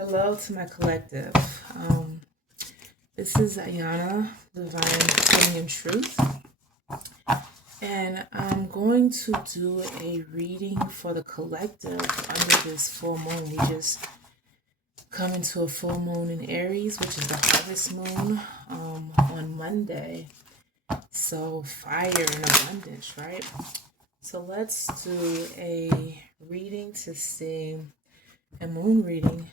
Hello to my collective. Um, this is Ayana, Divine Healing and Truth, and I'm going to do a reading for the collective under this full moon. We just come into a full moon in Aries, which is the harvest moon, on Monday. So fire and abundance, right? So let's do a reading to see a moon reading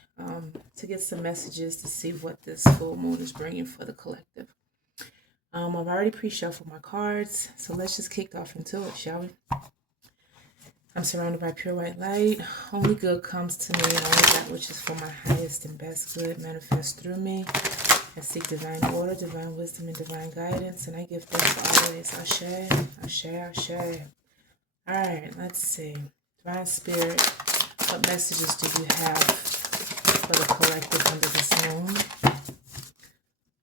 to get some messages to see what this full moon is bringing for the collective. I've already pre-shuffled my cards, so let's just kick off into it, shall we? I'm surrounded by pure white light. Only good comes to me, only that which is for my highest and best good manifests through me. I seek divine order, divine wisdom, and divine guidance, and I give thanks always. Ashe, ashe, ashe. All right, let's see. Divine Spirit, what messages do you have for the collective under this moon?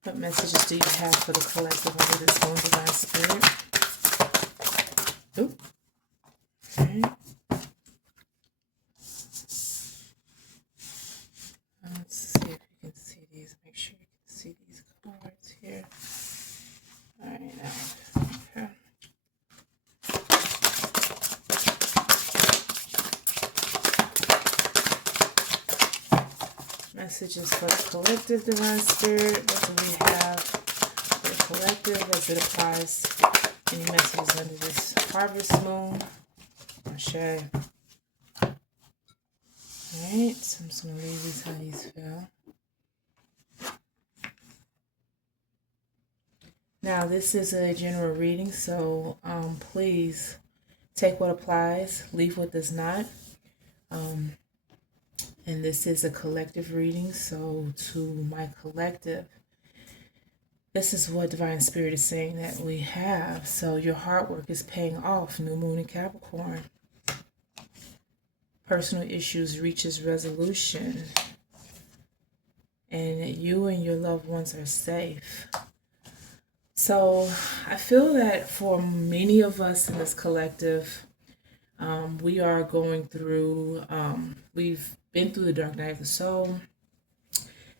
What messages do you have for the collective under this moon, Divine Spirit? Oop. Okay. Let's see if you can see these. Make sure you can see these cards here. All right, now. Okay. Messages for the collective, Divine Spirit. What do we have for the collective as it applies? Any messages under this harvest moon? Ashe. Alright, so I'm just going to leave these how these feel. Now, this is a general reading, so please take what applies, leave what does not. And this is a collective reading, so to my collective, this is what Divine Spirit is saying that we have. So your hard work is paying off, New Moon in Capricorn. Personal issues reaches resolution. And you and your loved ones are safe. So I feel that for many of us in this collective, we are going through, we've been through the dark night of the soul.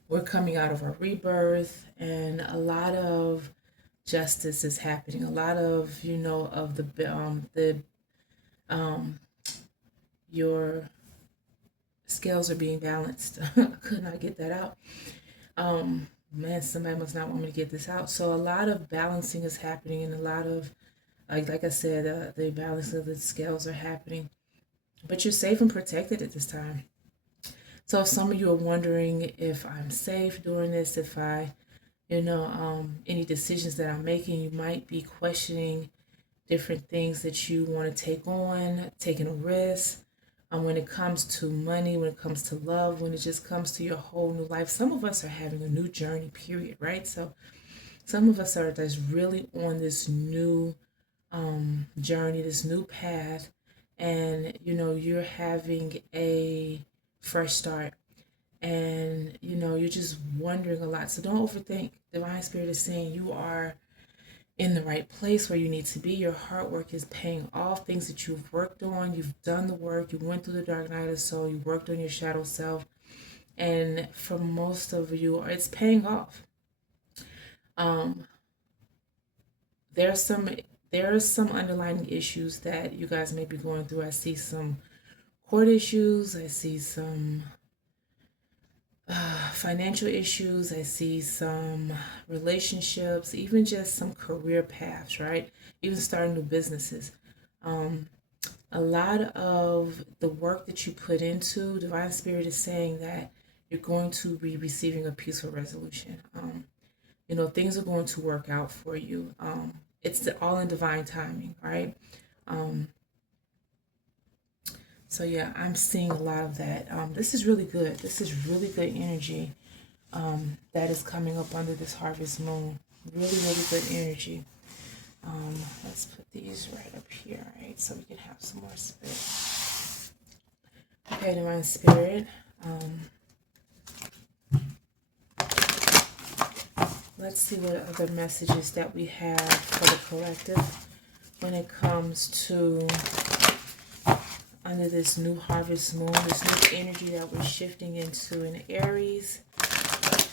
We're coming out of our rebirth, and a lot of justice is happening. A lot of, of your scales are being balanced. I could not get that out. Man, somebody must not want me to get this out. So a lot of balancing is happening, and a lot of, like I said, the balance of the scales are happening. But you're safe and protected at this time. So if some of you are wondering if I'm safe during this, if I, any decisions that I'm making, you might be questioning different things that you want to take on, taking a risk. When it comes to money, when it comes to love, when it just comes to your whole new life. Some of us are having a new journey, period, right? So some of us are just really on this new journey, this new path, and you're having a fresh start, and you're just wondering a lot. So don't overthink. Divine Spirit is saying you are in the right place where you need to be. Your hard work is paying off. Things that you've worked on, you've done the work, you went through the dark night of the soul, you worked on your shadow self, and for most of you, it's paying off. There are some underlying issues that you guys may be going through. I see some court issues. I see some financial issues. I see some relationships, even just some career paths, right? Even starting new businesses. A lot of the work that you put into, Divine Spirit is saying that you're going to be receiving a peaceful resolution. Things are going to work out for you. It's all in divine timing, right? So yeah, I'm seeing a lot of that. This is really good. This is really good energy that is coming up under this harvest moon. Really, really good energy. Let's put these right up here, right? So we can have some more space. Okay, Divine Spirit. Let's see what other messages that we have for the collective when it comes to under this new harvest moon, this new energy that we're shifting into in Aries,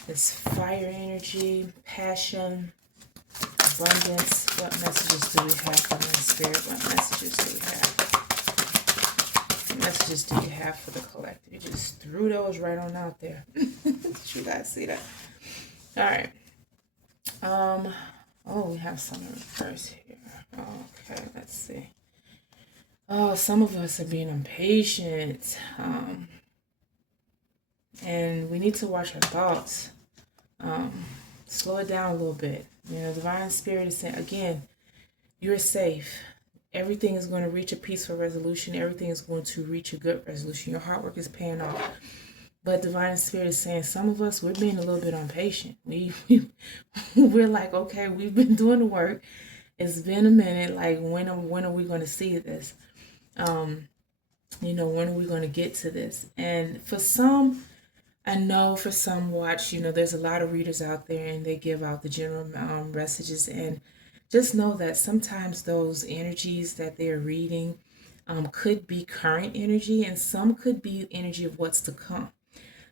this fire energy, passion, abundance. What messages do we have from the Spirit? What messages do we have? What messages do you have for the collective? You just threw those right on out there. Did you guys see that? All right. Oh, we have some in reverse here. Okay, let's see. Oh, some of us are being impatient. And we need to watch our thoughts. Slow it down a little bit. You know, Divine Spirit is saying, again, you're safe. Everything is going to reach a peaceful resolution. Everything is going to reach a good resolution. Your hard work is paying off. But Divine Spirit is saying some of us, we're being a little bit impatient. We're like, okay, we've been doing the work. It's been a minute. Like, when are we going to see this? You know, when are we going to get to this? And for some, I know for some watch, you know, there's a lot of readers out there and they give out the general messages. And just know that sometimes those energies that they're reading could be current energy, and some could be energy of what's to come.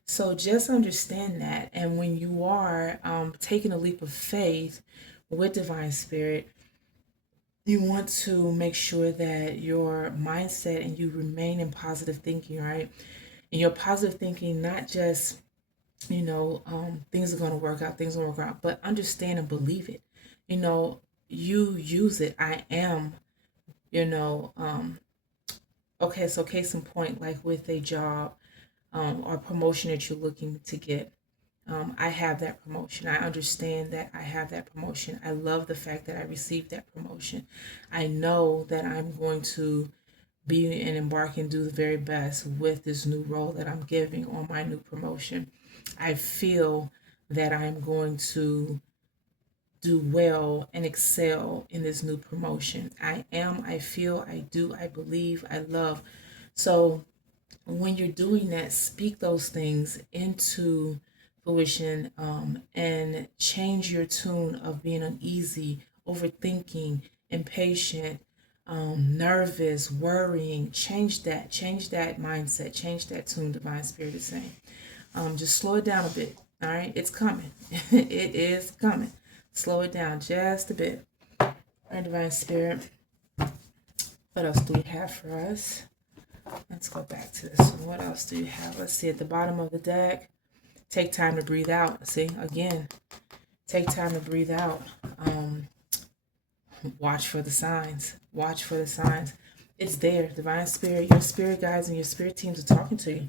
So just understand that. And when you are taking a leap of faith with Divine Spirit, you want to make sure that your mindset and you remain in positive thinking, right? And your positive thinking, not just, you know, things are going to work out, things will work out, but understand and believe it. You know, you use it. I am, you know, okay, so case in point, like with a job or promotion that you're looking to get. I have that promotion. I understand that I have that promotion. I love the fact that I received that promotion. I know that I'm going to be and embark and do the very best with this new role that I'm giving on my new promotion. I feel that I'm going to do well and excel in this new promotion. I feel, I do, I believe, I love. So when you're doing that, speak those things into fruition and change your tune of being uneasy, overthinking, impatient, nervous, worrying. Change that mindset, change that tune. Divine Spirit is saying, just slow it down a bit. All right, it's coming. It is coming. Slow it down just a bit. All right, Divine Spirit, what else do we have for us? Let's go back to this one. What else do you have? Let's see, at the bottom of the deck, take time to breathe out. See, again, take time to breathe out. Watch for the signs. Watch for the signs. It's there. Divine Spirit, your spirit guides and your spirit teams are talking to you.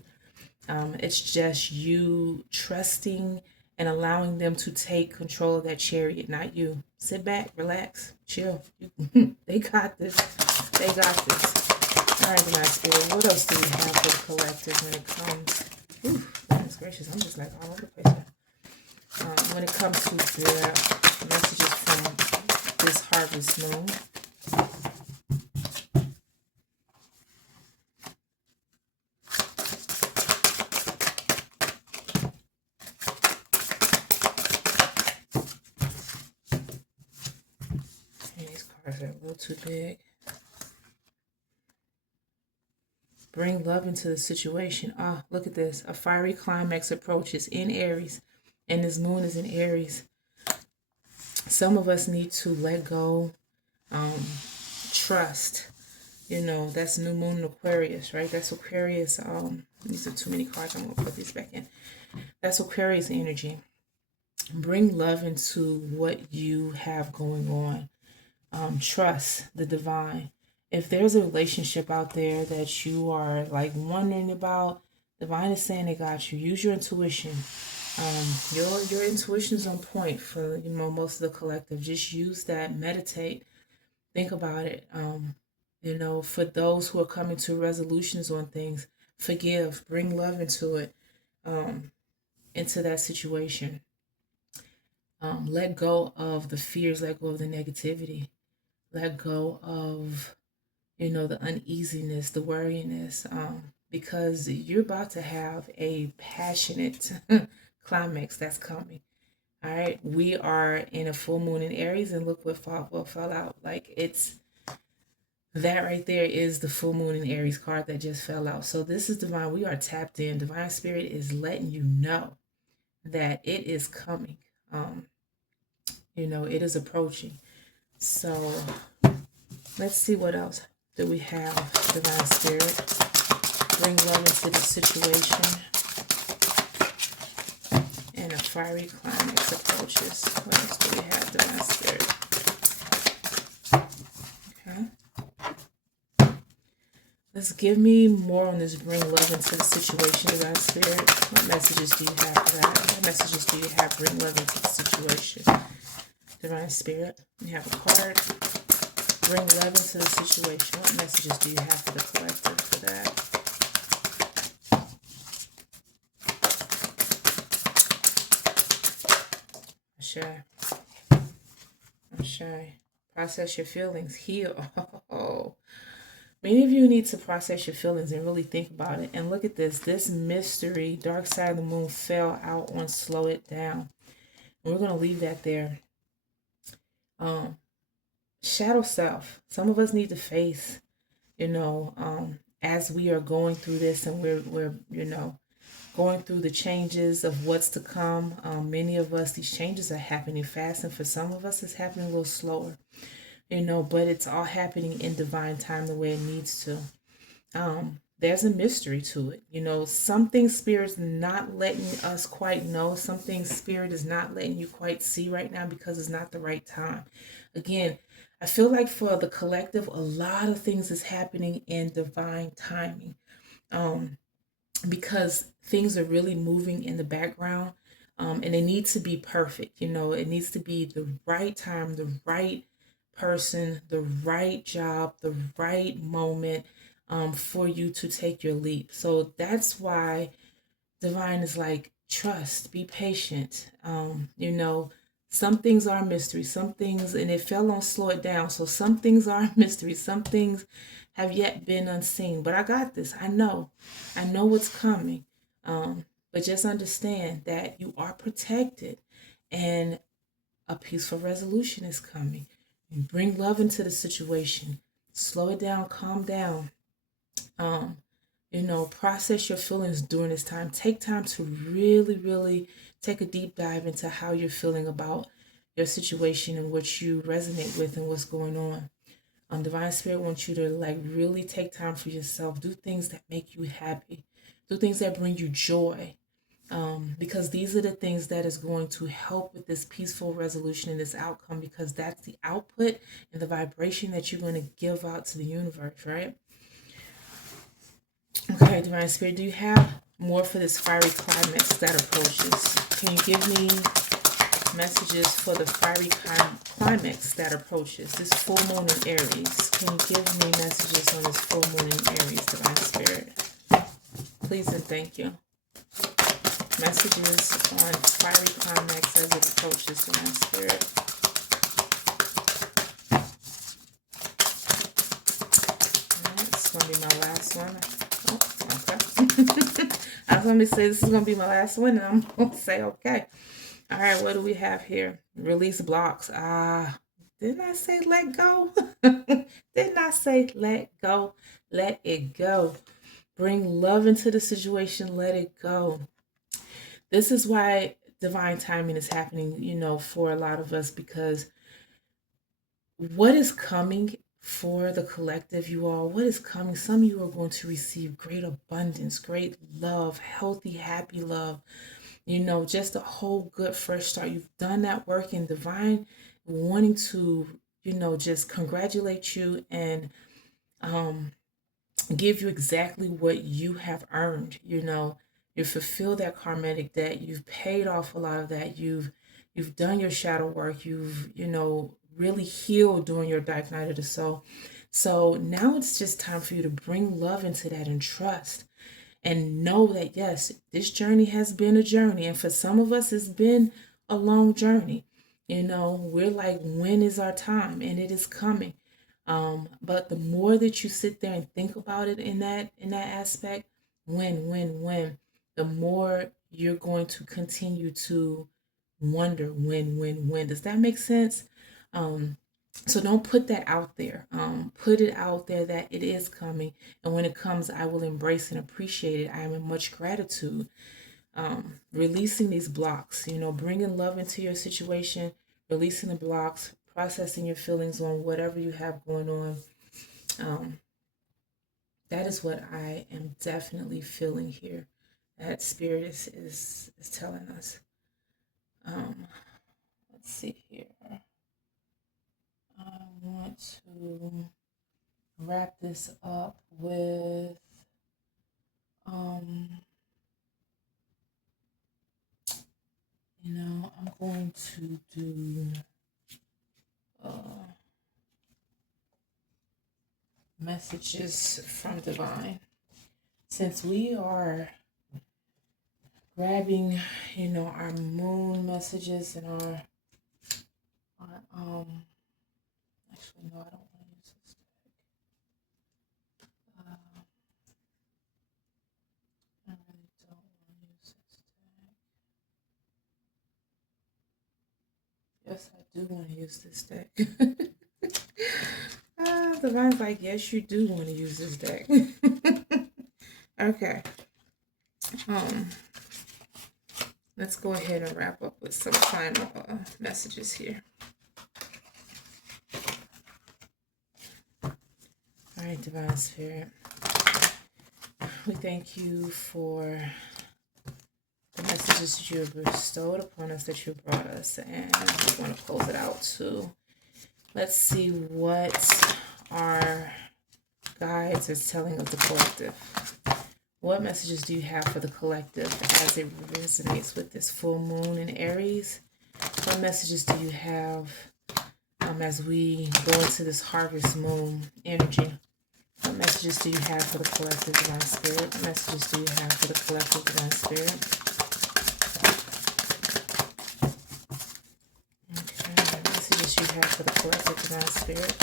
It's just you trusting and allowing them to take control of that chariot, not you. Sit back, relax, chill. They got this. They got this. All right, Divine Spirit, what else do we have for the collective when it comes? Ooh, goodness gracious, I'm just like all over the place now. When it comes to the messages from this harvest moon. And these cards are a little too big. Bring love into the situation. Ah, look at this. A fiery climax approaches in Aries, and this moon is in Aries. Some of us need to let go, trust. You know, that's new moon in Aquarius, right? That's Aquarius. These are too many cards. I'm going to put these back in. That's Aquarius energy. Bring love into what you have going on. Trust the divine. If there's a relationship out there that you are like wondering about, divine is saying they got you. Use your intuition. Your intuition is on point for, you know, most of the collective. Just use that. Meditate. Think about it. You know, for those who are coming to resolutions on things, forgive. Bring love into it. Into that situation. Let go of the fears. Let go of the negativity. Let go of, you know, the uneasiness, the worriness, because you're about to have a passionate climax that's coming. All right, we are in a full moon in Aries, and look what fell out. Like, it's That right there is the full moon in Aries card that just fell out. So this is divine. We are tapped in. Divine Spirit is letting you know that it is coming. Um, it is approaching. So let's see what else do we have. Divine Spirit, bring love into the situation, and a fiery climax approaches. What else do we have, Divine Spirit? Okay. Let's give me more on this bring love into the situation, Divine Spirit. What messages do you have for that? What messages do you have bring love into the situation? Divine Spirit, you have a card. Bring love into the situation. What messages do you have for the collective for that? I'm shy. Process your feelings. Heal. Oh. Many of you need to process your feelings and really think about it. And look at this. This mystery, dark side of the moon, fell out on slow it down. And we're going to leave that there. Shadow self. Some of us need to face, as we are going through this and we're going through the changes of what's to come. Many of us, these changes are happening fast, and for some of us, it's happening a little slower. But it's all happening in divine time the way it needs to. There's a mystery to it. Something Spirit's not letting us quite know. Something Spirit is not letting you quite see right now because it's not the right time. Again, I feel like for the collective, a lot of things is happening in divine timing. Because things are really moving in the background. And it needs to be perfect. It needs to be the right time, the right person, the right job, the right moment for you to take your leap. So that's why divine is like, trust, be patient. Some things are mystery, some things, and it fell on slow it down. So some things are mystery, some things have yet been unseen. But I got this. I know what's coming. But just understand that you are protected and a peaceful resolution is coming. You bring love into the situation. Slow it down, calm down. Process your feelings during this time. Take time to really, really take a deep dive into how you're feeling about your situation and what you resonate with and what's going on. Divine Spirit wants you to really take time for yourself. Do things that make you happy. Do things that bring you joy. Because these are the things that is going to help with this peaceful resolution and this outcome, because that's the output and the vibration that you're going to give out to the universe, right? Okay, Divine Spirit, do you have more for this fiery climax that approaches? Can you give me messages for the fiery climax that approaches? This full moon in Aries. Can you give me messages on this full moon in Aries, Divine Spirit? Please and thank you. Messages on fiery climax as it approaches, Divine Spirit. This is going to be my last one. Okay. I was going to say this is going to be my last one, and I'm going to say okay. All right, what do we have here? Release blocks. Didn't I say let go? Didn't I say let go? Let it go. Bring love into the situation. Let it go. This is why divine timing is happening, for a lot of us, because what is coming for the collective, you all, what is coming? Some of you are going to receive great abundance, great love, healthy, happy love, just a whole good fresh start. You've done that work in divine, wanting to, just congratulate you and give you exactly what you have earned. You fulfilled that karmatic debt. You've paid off a lot of that. You've done your shadow work. You've really healed during your dark night of the soul. So now it's just time for you to bring love into that and trust and know that, yes, this journey has been a journey. And for some of us, it's been a long journey. We're like, when is our time? And it is coming. But the more that you sit there and think about it in that aspect, when, the more you're going to continue to wonder when. Does that make sense? So don't put that out there. Put it out there that it is coming, and when it comes, I will embrace and appreciate it. I am in much gratitude. Releasing these blocks, bringing love into your situation, releasing the blocks, processing your feelings on whatever you have going on. Um, that is what I am definitely feeling here. That spirit is telling us. Um, let's see here. I want to wrap this up with um, I'm going to do messages from Divine. Since we are grabbing, our moon messages and our actually no, I don't want to use this deck. I really don't want to use this deck. Yes, I do want to use this deck. Divine's like, yes, you do want to use this deck. Okay. Let's go ahead and wrap up with some final messages here. All right, Divine Spirit. We thank you for the messages that you have bestowed upon us, that you brought us, and we want to close it out too. Let's see what our guides are telling of the collective. What messages do you have for the collective as it resonates with this full moon in Aries? What messages do you have as we go into this harvest moon energy? What messages do you have for the collective Divine Spirit? What messages do you have for the collective Divine Spirit? Okay, what messages you have for the collective Divine Spirit?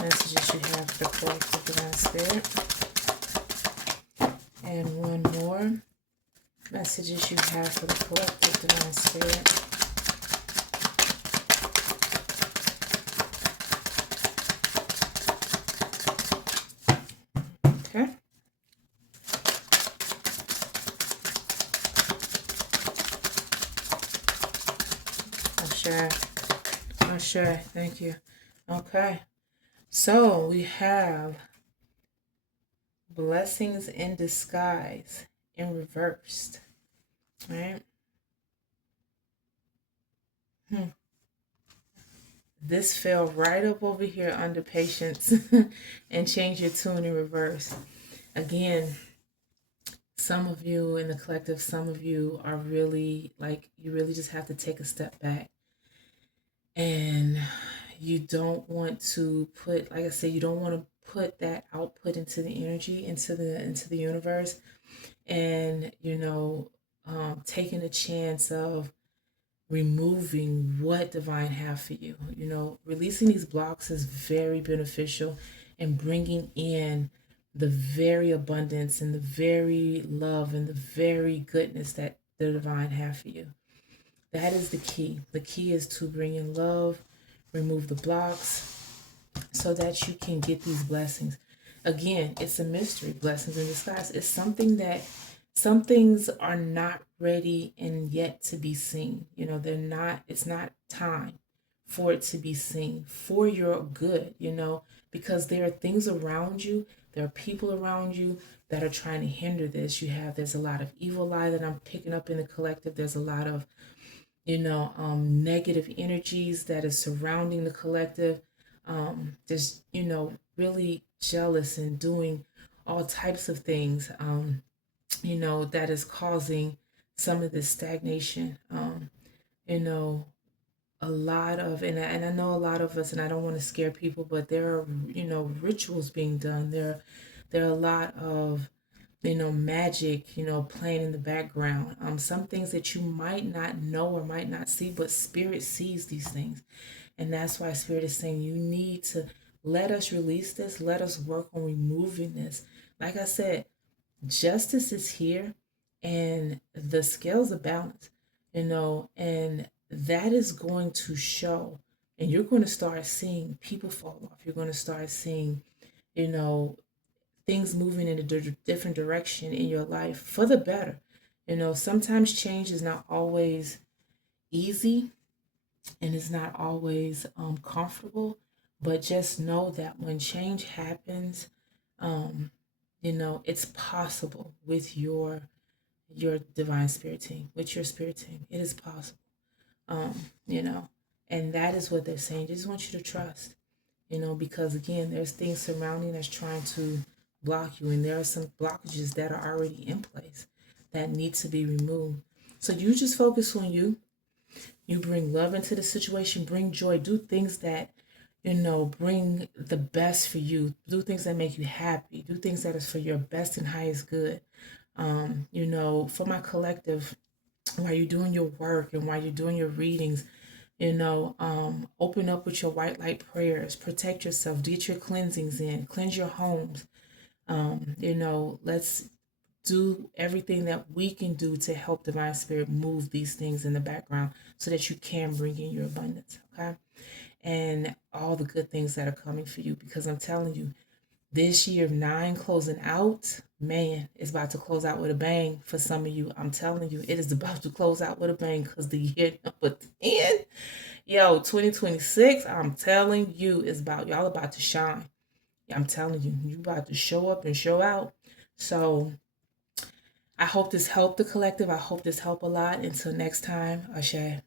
Messages you have for the collective Divine Spirit? And one more. Messages you have for the collective Divine Spirit. Okay. Sure. Thank you. Okay. So we have blessings in disguise in reversed. Right? This fell right up over here under patience and change your tune in reverse. Again, some of you in the collective, some of you are really like, you really just have to take a step back. And you don't want to put, like I said, you don't want to put that output into the energy, into the universe, and taking a chance of removing what divine have for you. Releasing these blocks is very beneficial, and bringing in the very abundance and the very love and the very goodness that the divine have for you. That is the key. The key is to bring in love, remove the blocks, so that you can get these blessings. Again, it's a mystery, blessings in disguise. It's something that some things are not ready and yet to be seen. They're not, it's not time for it to be seen for your good, because there are things around you, there are people around you that are trying to hinder this. There's a lot of evil eye that I'm picking up in the collective. There's a lot of negative energies that is surrounding the collective. Just, really jealous and doing all types of things, that is causing some of this stagnation. You know, a lot of, and I know a lot of us, and I don't want to scare people, but there are, rituals being done. There are a lot of magic, playing in the background. Some things that you might not know or might not see, but spirit sees these things. And that's why spirit is saying you need to let us release this, let us work on removing this. Like I said, justice is here and the scales are balanced, and that is going to show And you're going to start seeing people fall off. You're going to start seeing, you know, things moving in a different direction in your life for the better. Sometimes change is not always easy and it's not always comfortable, but just know that when change happens, um, it's possible with your divine spirit team, with your spirit team. It is possible. Um, you know, and that is what they're saying. They just want you to trust, because again, there's things surrounding us trying to block you, and there are some blockages that are already in place that need to be removed. So you just focus on you. You bring love into the situation, bring joy, do things that, bring the best for you, do things that make you happy, do things that is for your best and highest good. For my collective, while you're doing your work and while you're doing your readings, open up with your white light prayers, protect yourself, get your cleansings in, cleanse your homes. Let's do everything that we can do to help divine spirit move these things in the background so that you can bring in your abundance. Okay. And all the good things that are coming for you, because I'm telling you, this year of 9 closing out, man, it's about to close out with a bang for some of you. I'm telling you, it is about to close out with a bang, because the year number 10, 2026, I'm telling you, is about y'all about to shine. I'm telling you, you about to show up and show out. So I hope this helped the collective. I hope this helped a lot. Until next time, Ashe.